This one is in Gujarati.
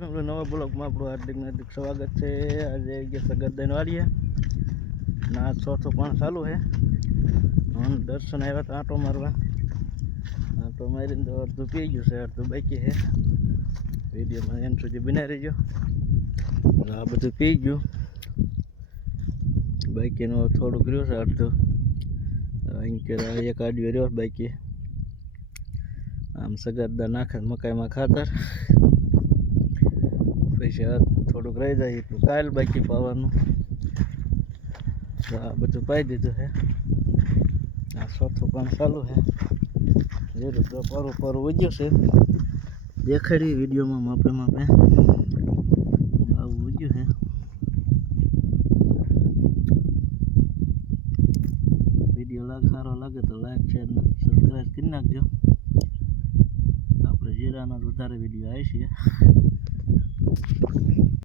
આપણે નવા બ્લોગમાં આપણું હાર્દિક સ્વાગત છે। આજે ગયા સગતદાન વાળીએ ના ચોથું પણ ચાલુ છે। હું દર્શન આવ્યા હતા આંટો મારવા। આંટો મારીને તો અડધું પી ગયું છે, અડધું બાકી છે। વિડીયોમાં એન્ડ સુધી બનાવી રહેજો। આ બધું પી ગયું, બાકીનું થોડુંક રહ્યું છે અડધું। અહીં કે એક આડિયો રહ્યો બાકી। આમ સગતદા નાખે મકાઈમાં ખાતર, પછી થોડુંક રહી જાય તો કાલ બાકી પાવાનું। આ બધું પાઈ દીધું છે। આ ચોથું પણ ચાલુ છે। જેરું તો પારું પારું ઉગ્યું છે, દેખાડી વિડીયોમાં માપે માપે આવું ઉગ્યું છે। વિડીયો સારો લાગે તો લાઈક શેર ને સબસ્ક્રાઈબ કરી નાખજો। આપણે જીરાનો વધારે વિડીયો આવે છે।